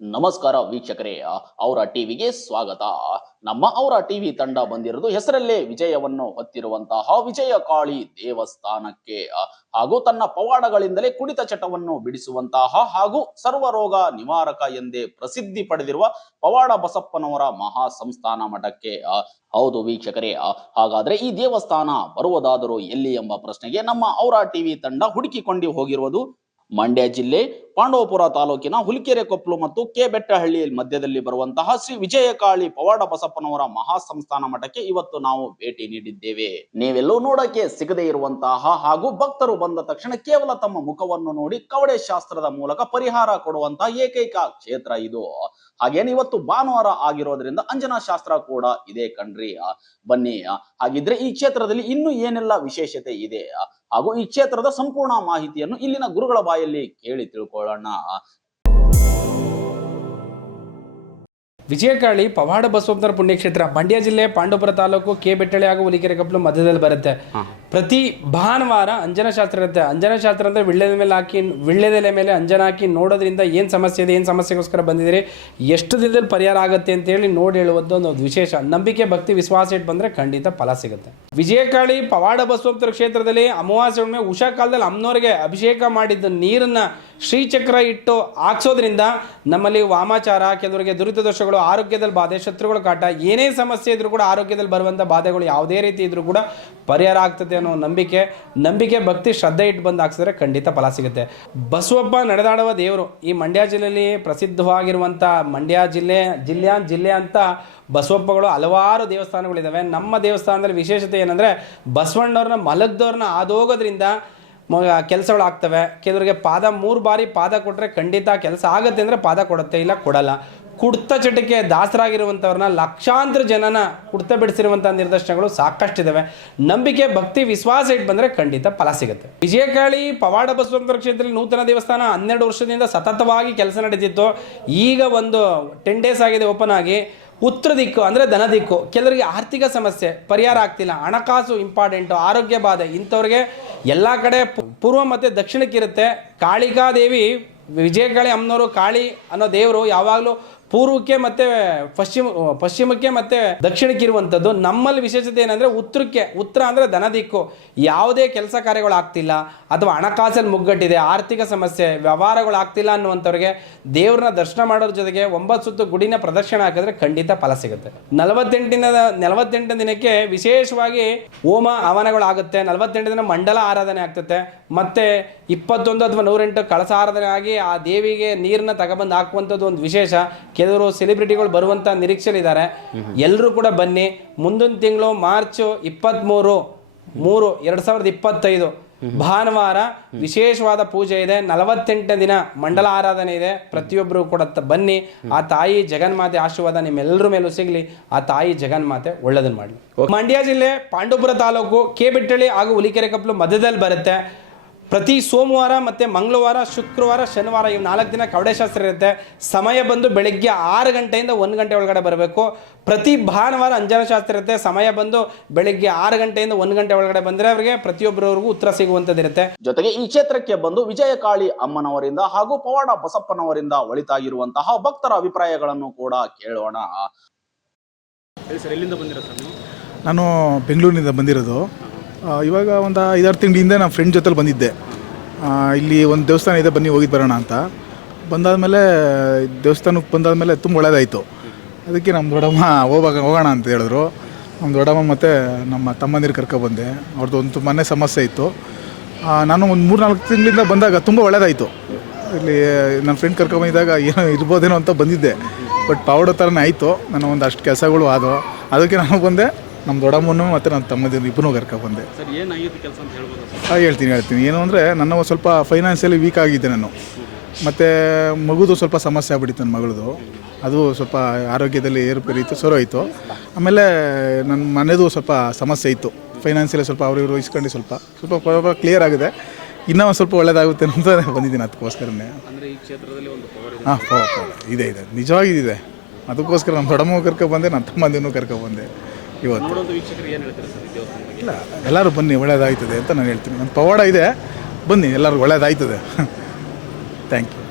ನಮಸ್ಕಾರ ವೀಕ್ಷಕರೇ, ಅವರ ಟಿವಿಗೆ ಸ್ವಾಗತ. ನಮ್ಮ ಅವರ ಟಿವಿ ತಂಡ ಬಂದಿರೋದು ಹೆಸರಲ್ಲೇ ವಿಜಯವನ್ನು ಹೊತ್ತಿರುವಂತಹ ವಿಜಯ ಕಾಳಿ ದೇವಸ್ಥಾನಕ್ಕೆ, ಹಾಗೂ ತನ್ನ ಪವಾಡಗಳಿಂದಲೇ ಕುಡಿತ ಚಟವನ್ನು ಬಿಡಿಸುವಂತಹ ಹಾಗೂ ಸರ್ವರೋಗ ನಿವಾರಕ ಎಂದೇ ಪ್ರಸಿದ್ಧಿ ಪಡೆದಿರುವ ಪವಾಡ ಬಸಪ್ಪನವರ ಮಹಾ ಸಂಸ್ಥಾನ ಮಠಕ್ಕೆ, ಹೌದು ವೀಕ್ಷಕರೇ, ಹಾಗಾದ್ರೆ ಈ ದೇವಸ್ಥಾನ ಬರುವುದಾದರೂ ಎಲ್ಲಿ ಎಂಬ ಪ್ರಶ್ನೆಗೆ ನಮ್ಮ ಔರ ಟಿವಿ ತಂಡ ಹುಡುಕಿಕೊಂಡು ಹೋಗಿರುವುದು ಮಂಡ್ಯ ಜಿಲ್ಲೆ ಪಾಂಡವಪುರ ತಾಲೂಕಿನ ಹುಲಿಕೆರೆ ಕೊಪ್ಪಲು ಮತ್ತು ಕೆ ಬೆಟ್ಟಹಳ್ಳಿ ಮಧ್ಯದಲ್ಲಿ ಬರುವಂತಹ ಶ್ರೀ ವಿಜಯಕಾಳಿ ಪವಾಡ ಬಸಪ್ಪನವರ ಮಹಾ ಸಂಸ್ಥಾನ ಮಠಕ್ಕೆ ಇವತ್ತು ನಾವು ಭೇಟಿ ನೀಡಿದ್ದೇವೆ. ನೀವೆಲ್ಲೂ ನೋಡಕ್ಕೆ ಸಿಗದೇ ಇರುವಂತಹ ಹಾಗೂ ಭಕ್ತರು ಬಂದ ತಕ್ಷಣ ಕೇವಲ ತಮ್ಮ ಮುಖವನ್ನು ನೋಡಿ ಕವಡೆ ಶಾಸ್ತ್ರದ ಮೂಲಕ ಪರಿಹಾರ ಕೊಡುವಂತಹ ಏಕೈಕ ಕ್ಷೇತ್ರ ಇದು. ಹಾಗೇನೆ ಇವತ್ತು ಭಾನುವಾರ ಆಗಿರೋದ್ರಿಂದ ಅಂಜನಾ ಶಾಸ್ತ್ರ ಕೂಡ ಇದೆ ಕಣ್ರಿ. ಬನ್ನಿ. ಹಾಗಿದ್ರೆ ಈ ಕ್ಷೇತ್ರದಲ್ಲಿ ಇನ್ನು ಏನೆಲ್ಲ ವಿಶೇಷತೆ ಇದೆ? ಹಾಗೂ ಈ ಕ್ಷೇತ್ರದ ಸಂಪೂರ್ಣ ಮಾಹಿತಿಯನ್ನು ಇಲ್ಲಿನ ಗುರುಗಳ ಬಾಯಲ್ಲಿ ಕೇಳಿ ತಿಳ್ಕೊಳ್ಳೋಣ. ವಿಜಯಕಾಳಿ ಪವಾಡ ಬಸವಂತರ ಪುಣ್ಯಕ್ಷೇತ್ರ ಮಂಡ್ಯ ಜಿಲ್ಲೆ ಪಾಂಡವಪುರ ತಾಲೂಕು ಕೆ ಬೆಟ್ಟಳೆ ಹಾಗೂ ಹುಲಿಕೆರೆ ಕಪ್ಪಲು ಮಧ್ಯದಲ್ಲಿ ಬರುತ್ತೆ. ಪ್ರತಿ ಭಾನುವಾರ ಅಂಜನ ಶಾಸ್ತ್ರ ಇರುತ್ತೆ. ಅಂಜನ ಶಾಸ್ತ್ರ ಅಂದ್ರೆ ವಿಳ್ಳೆದ ಮೇಲೆ ಹಾಕಿ ವಿಳ್ಳೆದೆಲೆ ಮೇಲೆ ಅಂಜನ ಹಾಕಿ ನೋಡೋದ್ರಿಂದ ಏನು ಸಮಸ್ಯೆ ಇದೆ ಏನು ಸಮಸ್ಯೆಗೋಸ್ಕರ ಬಂದಿದ್ದೀರಿ ಎಷ್ಟು ದಿನದಲ್ಲಿ ಪರಿಹಾರ ಆಗುತ್ತೆ ಅಂತ ಹೇಳಿ ನೋಡಿ ಹೇಳುವುದು ಒಂದು ವಿಶೇಷ. ನಂಬಿಕೆ ಭಕ್ತಿ ವಿಶ್ವಾಸ ಇಟ್ಟು ಬಂದ್ರೆ ಖಂಡಿತ ಫಲ ಸಿಗುತ್ತೆ. ವಿಜಯಕಾಳಿ ಪವಾಡ ಬಸವಂತರ ಕ್ಷೇತ್ರದಲ್ಲಿ ಅಮಾವಾಸ್ಯ ಹುಣ್ಣಿಮೆ ಉಷಾ ಕಾಲದಲ್ಲಿ ಅಮ್ಮನವರಿಗೆ ಅಭಿಷೇಕ ಮಾಡಿದ್ದ ನೀರನ್ನ ಶ್ರೀಚಕ್ರ ಇಟ್ಟು ಹಾಕ್ಸೋದ್ರಿಂದ ನಮ್ಮಲ್ಲಿ ವಾಮಾಚಾರ ಕೆಲವರಿಗೆ ದುರಿತ ದೋಷಗಳು ಆರೋಗ್ಯದಲ್ಲಿ ಬಾಧೆ, ಶತ್ರುಗಳ ಕಾಟ, ಏನೇ ಸಮಸ್ಯೆ ಇದ್ರೂ ಕೂಡ ಆರೋಗ್ಯದಲ್ಲಿ ಬರುವಂಥ ಬಾಧೆಗಳು ಯಾವುದೇ ರೀತಿ ಇದ್ರೂ ಕೂಡ ಪರಿಹಾರ ಆಗ್ತದೆ ಅನ್ನೋ ನಂಬಿಕೆ ನಂಬಿಕೆ, ಭಕ್ತಿ, ಶ್ರದ್ಧೆ ಇಟ್ಟು ಬಂದು ಹಾಕ್ಸಿದ್ರೆ ಖಂಡಿತ ಫಲ ಸಿಗುತ್ತೆ. ಬಸವಪ್ಪ ನಡೆದಾಡುವ ದೇವರು ಈ ಮಂಡ್ಯ ಜಿಲ್ಲೆಯಲ್ಲಿ ಪ್ರಸಿದ್ಧವಾಗಿರುವಂಥ ಮಂಡ್ಯ ಜಿಲ್ಲೆ ಜಿಲ್ಲೆ ಜಿಲ್ಲೆ ಅಂತ ಬಸವಪ್ಪಗಳು ಹಲವಾರು ದೇವಸ್ಥಾನಗಳಿದ್ದಾವೆ. ನಮ್ಮ ದೇವಸ್ಥಾನದಲ್ಲಿ ವಿಶೇಷತೆ ಏನಂದರೆ ಬಸವಣ್ಣವ್ರನ್ನ ಮಲಗ್ದವ್ರನ್ನ ಆದೋಗೋದ್ರಿಂದ ಕೆಲಸಗಳು ಆಗ್ತವೆ ಕೆಲವರಿಗೆ ಪಾದ ಮೂರು ಬಾರಿ ಪಾದ ಕೊಟ್ಟರೆ ಖಂಡಿತ ಕೆಲಸ ಆಗುತ್ತೆ ಅಂದರೆ ಪಾದ ಕೊಡುತ್ತೆ, ಇಲ್ಲ ಕೊಡಲ್ಲ. ಕುಡ್ತ ಚಟಕ್ಕೆ ದಾಸರಾಗಿರುವಂಥವ್ರನ್ನ ಲಕ್ಷಾಂತರ ಜನನ ಕುಡ್ತ ಬಿಡಿಸಿರುವಂಥ ನಿದರ್ಶನಗಳು ಸಾಕಷ್ಟಿದ್ದಾವೆ ನಂಬಿಕೆ, ಭಕ್ತಿ, ವಿಶ್ವಾಸ ಇಟ್ಟು ಬಂದರೆ ಖಂಡಿತ ಫಲ ಸಿಗುತ್ತೆ. ವಿಜಯಕಾಳಿ ಪವಾಡ ಬಸವಂತರ ಕ್ಷೇತ್ರದಲ್ಲಿ ನೂತನ ದೇವಸ್ಥಾನ ಹನ್ನೆರಡು ವರ್ಷದಿಂದ ಸತತವಾಗಿ ಕೆಲಸ ನಡೀತಿತ್ತು ಈಗ ಒಂದು ಟೆನ್ ಡೇಸ್ ಆಗಿದೆ ಓಪನ್ ಆಗಿ. ಉತ್ತರ ದಿಕ್ಕು ಅಂದರೆ ದನ ದಿಕ್ಕು. ಕೆಲವರಿಗೆ ಆರ್ಥಿಕ ಸಮಸ್ಯೆ, ಪರಿಹಾರ ಆಗ್ತಿಲ್ಲ. ಹಣಕಾಸು ಇಂಪಾರ್ಟೆಂಟು ಆರೋಗ್ಯ ಬಾಧೆ. ಇಂಥವ್ರಿಗೆ ಎಲ್ಲ ಕಡೆ ಪೂರ್ವ ಮತ್ತು ದಕ್ಷಿಣಕ್ಕಿರುತ್ತೆ ಕಾಳಿಕಾದೇವಿ, ವಿಜಯಕಾಳಿ ಅಮ್ಮನವರು ಕಾಳಿ ಅನ್ನೋ ದೇವರು ಯಾವಾಗಲೂ ಪೂರ್ವಕ್ಕೆ ಮತ್ತೆ ಪಶ್ಚಿಮ ಪಶ್ಚಿಮಕ್ಕೆ ಮತ್ತೆ ದಕ್ಷಿಣಕ್ಕೆ ಇರುವಂಥದ್ದು, ನಮ್ಮಲ್ಲಿ ವಿಶೇಷತೆ ಏನಂದ್ರೆ ಉತ್ತರಕ್ಕೆ, ಉತ್ತರ ಅಂದರೆ ದನ ದಿಕ್ಕು. ಯಾವುದೇ ಕೆಲಸ ಕಾರ್ಯಗಳು ಆಗ್ತಿಲ್ಲ, ಅಥವಾ ಹಣಕಾಸಲ್ಲಿ ಮುಗ್ಗಟ್ಟಿದೆ, ಆರ್ಥಿಕ ಸಮಸ್ಯೆ, ವ್ಯವಹಾರಗಳು ಆಗ್ತಿಲ್ಲ ಅನ್ನುವಂಥವ್ರಿಗೆ ದೇವ್ರನ್ನ ದರ್ಶನ ಮಾಡೋದ್ರ ಜೊತೆಗೆ ಒಂಬತ್ತು ಸುತ್ತು ಗುಡಿನ ಪ್ರದಕ್ಷಿಣೆ ಹಾಕಿದ್ರೆ ಖಂಡಿತ ಫಲ ಸಿಗುತ್ತೆ. ನಲವತ್ತೆಂಟಿನ ನಲವತ್ತೆಂಟು ದಿನಕ್ಕೆ ವಿಶೇಷವಾಗಿ ಹೋಮ ಹವನಗಳಾಗುತ್ತೆ ನಲವತ್ತೆಂಟು ದಿನ ಮಂಡಲ ಆರಾಧನೆ ಆಗ್ತದೆ ಮತ್ತೆ ಇಪ್ಪತ್ತೊಂದು ಅಥವಾ ನೂರೆಂಟು ಕಳಸ ಆರಾಧನೆ ಆಗಿ ಆ ದೇವಿಗೆ ನೀರನ್ನ ತಗೊಬಂದು ಹಾಕುವಂಥದ್ದು ಒಂದು ವಿಶೇಷ. ಕೆಲವರು ಸೆಲೆಬ್ರಿಟಿಗಳು ಬರುವಂತ ನಿರೀಕ್ಷೆಲಿದ್ದಾರೆ ಎಲ್ಲರೂ ಕೂಡ ಬನ್ನಿ. ಮುಂದಿನ ತಿಂಗಳು ಮಾರ್ಚ್ ಇಪ್ಪತ್ತ್ಮೂರು ಮೂರು, ಎರಡ್ ಸಾವಿರದ ಇಪ್ಪತ್ತೈದು ಭಾನುವಾರ ವಿಶೇಷವಾದ ಪೂಜೆ ಇದೆ. ನಲವತ್ತೆಂಟನೇ ದಿನ ಮಂಡಲ ಆರಾಧನೆ ಇದೆ. ಪ್ರತಿಯೊಬ್ಬರು ಕೂಡ ಬನ್ನಿ. ಆ ತಾಯಿ ಜಗನ್ಮಾತೆ ಆಶೀರ್ವಾದ ನಿಮ್ಮೆಲ್ಲರ ಮೇಲೂ ಸಿಗಲಿ. ಆ ತಾಯಿ ಜಗನ್ಮಾತೆ ಒಳ್ಳೇದನ್ನ ಮಾಡಲಿ. ಮಂಡ್ಯ ಜಿಲ್ಲೆ ಪಾಂಡುಪುರ ತಾಲೂಕು ಕೆ ಬಿಟ್ಟಳ್ಳಿ ಹಾಗೂ ಹುಲಿಕೆರೆ ಕಪ್ಪಲು ಮಧ್ಯದಲ್ಲಿ ಬರುತ್ತೆ. ಪ್ರತಿ ಸೋಮವಾರ ಮತ್ತು ಮಂಗಳವಾರ ಶುಕ್ರವಾರ ಶನಿವಾರ ಇವು ನಾಲ್ಕು ದಿನ ಕವಡೆ ಶಾಸ್ತ್ರ ಇರುತ್ತೆ. ಸಮಯ ಬಂದು ಬೆಳಗ್ಗೆ ಆರು ಗಂಟೆಯಿಂದ ಒಂದು ಗಂಟೆ ಒಳಗಡೆ ಬರಬೇಕು. ಪ್ರತಿ ಭಾನುವಾರ ಅಂಜನ ಶಾಸ್ತ್ರ ಇರುತ್ತೆ. ಸಮಯ ಬಂದು ಬೆಳಗ್ಗೆ ಆರು ಗಂಟೆಯಿಂದ ಒಂದು ಗಂಟೆ ಒಳಗಡೆ ಬಂದರೆ ಅವರಿಗೆ ಪ್ರತಿಯೊಬ್ಬರವ್ರಿಗೂ ಉತ್ತರ ಸಿಗುವಂಥದ್ದಿರುತ್ತೆ ಜೊತೆಗೆ ಈ ಕ್ಷೇತ್ರಕ್ಕೆ ಬಂದು ವಿಜಯಕಾಳಿ ಅಮ್ಮನವರಿಂದ ಹಾಗೂ ಪವಾಡ ಬಸಪ್ಪನವರಿಂದ ಒಳಿತಾಗಿರುವಂತಹ ಭಕ್ತರ ಅಭಿಪ್ರಾಯಗಳನ್ನು ಕೂಡ ಕೇಳೋಣ. ನಾನು ಬೆಂಗಳೂರಿನಿಂದ ಬಂದಿರೋದು. ಇವಾಗ ಒಂದು ಐದಾರು ತಿಂಗಳಿಂದ ನಾನು ಫ್ರೆಂಡ್ ಜೊತೆಲಿ ಬಂದಿದ್ದೆ. ಇಲ್ಲಿ ಒಂದು ದೇವಸ್ಥಾನ ಇದೆ, ಬನ್ನಿ ಹೋಗಿ ಬರೋಣ ಅಂತ. ಬಂದಾದಮೇಲೆ ದೇವಸ್ಥಾನಕ್ಕೆ ಬಂದಾದಮೇಲೆ ತುಂಬ ಒಳ್ಳೇದಾಯಿತು. ಅದಕ್ಕೆ ನಮ್ಮ ದೊಡ್ಡಮ್ಮ ಹೋಗಾಗ ಹೋಗೋಣ ಅಂತ ಹೇಳಿದ್ರು. ನಮ್ಮ ದೊಡ್ಡಮ್ಮ ಮತ್ತು ನಮ್ಮ ತಮ್ಮಂದಿರು ಕರ್ಕೊಬಂದೆ ಅವ್ರದ್ದು ಒಂದು ತುಂಬಾ ಸಮಸ್ಯೆ ಇತ್ತು. ನಾನು ಒಂದು ಮೂರು ನಾಲ್ಕು ತಿಂಗಳಿಂದ ಬಂದಾಗ ತುಂಬ ಒಳ್ಳೇದಾಯಿತು. ಇಲ್ಲಿ ನನ್ನ ಫ್ರೆಂಡ್ ಕರ್ಕೊಂಬಂದಿದ್ದಾಗ ಏನೋ ಇರ್ಬೋದೇನೋ ಅಂತ ಬಂದಿದ್ದೆ. ಬಟ್ ಪಾವಡೋ ಥರನೇ ಆಯಿತು. ನಾನು ಒಂದು ಅಷ್ಟು ಕೆಲಸಗಳು ಆದವು. ಅದಕ್ಕೆ ನಾನು ಬಂದೆ. ನಮ್ಮ ದೊಡ್ಡಮ್ಮನು ಮತ್ತು ನನ್ನ ತಮ್ಮದಿಂದ ಇಬ್ಬರೂ ಕರ್ಕೊಬಂದೆ ಸರ್ ಏನಾಗಿತ್ತು ಕೆಲಸ ಅಂತ ಹೇಳ್ಬೋದು ಸರ್? ಹಾಂ ಹೇಳ್ತೀನಿ ಹೇಳ್ತೀನಿ. ಏನು ಅಂದರೆ ನನ್ನ ಒಂದು ಸ್ವಲ್ಪ ಫೈನಾನ್ಸಿಯಲಿ ವೀಕ್ ಆಗಿದ್ದೆ ನಾನು. ಮತ್ತು ಮಗುದು ಸ್ವಲ್ಪ ಸಮಸ್ಯೆ ಆಗ್ಬಿಟ್ಟಿತ್ತು ನನ್ನ ಮಗಳದು. ಅದು ಸ್ವಲ್ಪ ಆರೋಗ್ಯದಲ್ಲಿ ಏರುಪೇರು ಇತ್ತು ಸರೋಯಿತು ಆಮೇಲೆ ನನ್ನ ಮನೆದು ಸ್ವಲ್ಪ ಸಮಸ್ಯೆ ಇತ್ತು. ಫೈನಾನ್ಸಿಯಲ್ಲಿ ಸ್ವಲ್ಪ ಅವರು ಇವರು ಇಸ್ಕೊಂಡು ಸ್ವಲ್ಪ ಸ್ವಲ್ಪ ಕ್ಲಿಯರ್ ಆಗಿದೆ. ಇನ್ನೂ ಒಂದು ಸ್ವಲ್ಪ ಒಳ್ಳೇದಾಗುತ್ತೆ ಅಂತ ಬಂದಿದ್ದೀನಿ ಅದಕ್ಕೋಸ್ಕರನೇ. ಹಾಂ ಪವರ್ ಪವರ್ ಇದೆ ಇದೆ. ನಿಜವಾಗಿದೆ ಅದಕ್ಕೋಸ್ಕರ ನಮ್ಮ ದೊಡ್ಡಮ್ಮ ಕರ್ಕೊಬಂದೆ ನನ್ನ ತಮ್ಮಂದಿನೂ ಕರ್ಕೊಬಂದೆ ಇವತ್ತು. ಇಲ್ಲ ಎಲ್ಲರೂ ಬನ್ನಿ ಒಳ್ಳೇದಾಯ್ತದೆ ಅಂತ ನಾನು ಹೇಳ್ತೀನಿ. ನನ್ನ ಪವಾಡ ಇದೆ ಬನ್ನಿ ಎಲ್ಲರಿಗೂ ಒಳ್ಳೇದಾಯ್ತದೆ. Thank you